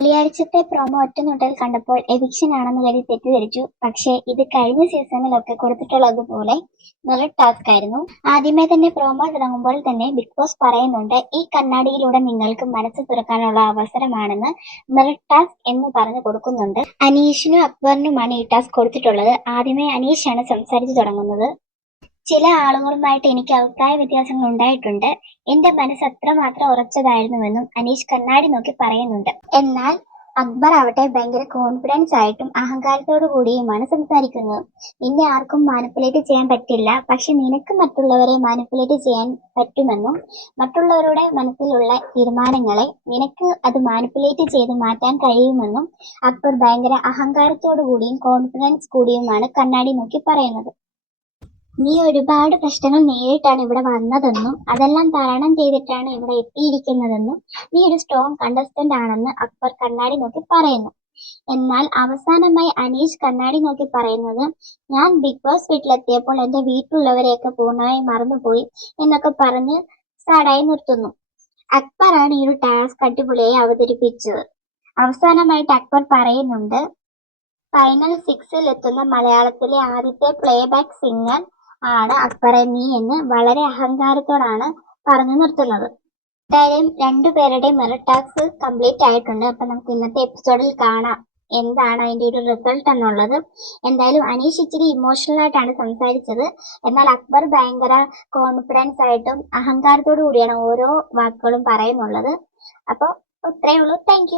വെള്ളിയാഴ്ചത്തെ promo ഒറ്റനോട്ടൽ കണ്ടപ്പോൾ eviction ആണെന്ന് കരുതി തെറ്റിദ്ധരിച്ചു. പക്ഷേ ഇത് കഴിഞ്ഞ സീസണിലൊക്കെ കൊടുത്തിട്ടുള്ളതുപോലെ നല്ല ടാസ്ക് ആയിരുന്നു. ആദ്യമേ തന്നെ പ്രോമോ തുടങ്ങുമ്പോൾ തന്നെ ബിഗ് ബോസ് പറയുന്നുണ്ട് ഈ കണ്ണാടിയിലൂടെ നിങ്ങൾക്ക് മനസ്സ് തുറക്കാനുള്ള അവസരമാണെന്ന് മെറിറ്റ് ടാസ്ക് എന്ന് പറഞ്ഞു കൊടുക്കുന്നുണ്ട്. അനീഷിനും അക്ബറിനുമാണ് ഈ ടാസ്ക് കൊടുത്തിട്ടുള്ളത്. ആദ്യമേ അനീഷാണ് സംസാരിച്ചു തുടങ്ങുന്നത്. ചില ആളുകളുമായിട്ട് എനിക്ക് അഭിപ്രായ വ്യത്യാസങ്ങൾ ഉണ്ടായിട്ടുണ്ട്. എന്റെ മനസ്സ് അത്രമാത്രം ഉറച്ചതായിരുന്നുവെന്നും അനീഷ് കണ്ണാടി നോക്കി പറയുന്നുണ്ട്. എന്നാൽ അക്ബർ ആവട്ടെ ഭയങ്കര കോൺഫിഡൻസ് ആയിട്ടും അഹങ്കാരത്തോടു കൂടിയുമാണ് സംസാരിക്കുന്നത്. നിന്നെ ആർക്കും മാനിപ്പുലേറ്റ് ചെയ്യാൻ പറ്റില്ല. പക്ഷെ നിനക്ക് മറ്റുള്ളവരെ മാനിപ്പുലേറ്റ് ചെയ്യാൻ പറ്റുമെന്നും മറ്റുള്ളവരുടെ മനസ്സിലുള്ള തീരുമാനങ്ങളെ നിനക്ക് അത് മാനിപ്പുലേറ്റ് ചെയ്ത് മാറ്റാൻ കഴിയുമെന്നും അക്ബർ ഭയങ്കര അഹങ്കാരത്തോടു കൂടിയും കോൺഫിഡൻസ് കൂടിയുമാണ് കണ്ണാടി നോക്കി പറയുന്നത്. നീ ഒരുപാട് പ്രശ്നങ്ങൾ നേരിട്ടാണ് ഇവിടെ വന്നതെന്നും അതെല്ലാം തരണം ചെയ്തിട്ടാണ് ഇവിടെ എത്തിയിരിക്കുന്നതെന്നും നീ ഒരു സ്ട്രോങ് കണ്ടസ്റ്റന്റ് ആണെന്ന് അക്ബർ കണ്ണാടി നോക്കി പറയുന്നു. എന്നാൽ അവസാനമായി അനീഷ് കണ്ണാടി നോക്കി പറയുന്നത് ഞാൻ ബിഗ് ബോസ് വീട്ടിലെത്തിയപ്പോൾ എന്റെ വീട്ടിലുള്ളവരെയൊക്കെ പൂർണമായി മറന്നുപോയി എന്നൊക്കെ പറഞ്ഞ് സാഡായി നിർത്തുന്നു. അക്ബറാണ് ഈ ഒരു ടാസ്ക് അടിപൊളിയായി അവതരിപ്പിച്ചത്. അവസാനമായിട്ട് അക്ബർ പറയുന്നുണ്ട് ഫൈനൽ സിക്സിൽ എത്തുന്ന മലയാളത്തിലെ ആദ്യത്തെ പ്ലേബാക്ക് സിംഗർ ആണ് അക്ബറെ നീ എന്ന് വളരെ അഹങ്കാരത്തോടാണ് പറഞ്ഞു നിർത്തുന്നത്. എന്തായാലും രണ്ടുപേരുടെയും മെറിറ്റ് ടാസ്ക് കംപ്ലീറ്റ് ആയിട്ടുണ്ട്. അപ്പൊ നമുക്ക് ഇന്നത്തെ എപ്പിസോഡിൽ കാണാം എന്താണ് അതിന്റെ ഒരു റിസൾട്ട് എന്നുള്ളത്. എന്തായാലും അനീഷ് ഇച്ചിരി ഇമോഷണൽ ആയിട്ടാണ് സംസാരിച്ചത്. എന്നാൽ അക്ബർ ഭയങ്കര കോൺഫിഡൻസ് ആയിട്ടും അഹങ്കാരത്തോടു കൂടിയാണ് ഓരോ വാക്കുകളും പറയുന്നുള്ളത്. അപ്പോൾ ഇത്രയേ ഉള്ളൂ. താങ്ക്